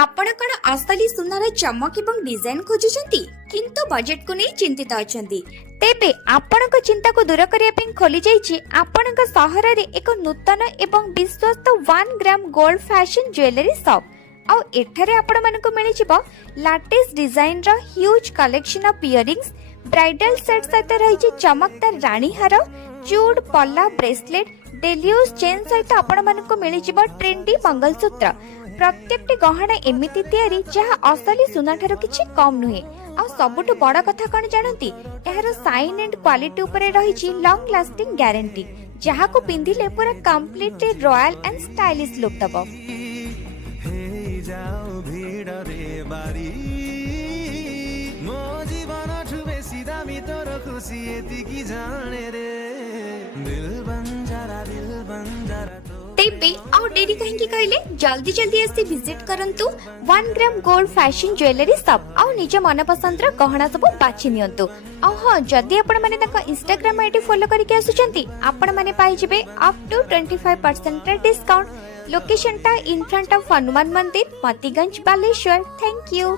आपण कण असली सुनार चमक एवं डिजाइन खोजुचंती किंतु बजेट को नहीं चिंतित अछंती तेबे आपणक चिंता को दूर करिया पे खोली जाइछि आपणक सहर रे एक नूतन एवं विश्वस्त 1 gram gold fashion jewellery shop आउ एठारे आपण मानको मिलि जिवो लेटेस्ट डिजाइन रो huge collection of earrings bridal set सहित रही चमकदार रानी हार चूड़ पल्ला ब्रेसलेट डेलियूज चेन सहित आपण मानको मिलि जिवो ट्रेंडी मंगलसूत्र प्रत्येक गहना एमिति तैयारी जहाँ असली सुना ठारो किछि कम नुहे आ सबुठु बड़ कथा कोन जानती एहार साइन एंड क्वालिटी ऊपर रही लॉन्ग लास्टिंग गारंटी जहाँ को पिंधिले पूरा completely royal and stylish look दबो। तेबे आउ डेरी कहीं कहले जल्दी जल्दी आसी विजिट करंतु 1 gram gold fashion jewellery shop आउ निज मन पसंद रो गहना सब बाछि नियंतु आउ हां जदी आपण माने तक इंस्टाग्राम आईडी फॉलो करके आसुचंती आपण माने पाई जिवे अप टू 25% रे डिस्काउंट लोकेशन ता इन फ्रंट ऑफ हनुमान मंदिर मतीगंज बालेश्वर। Thank you.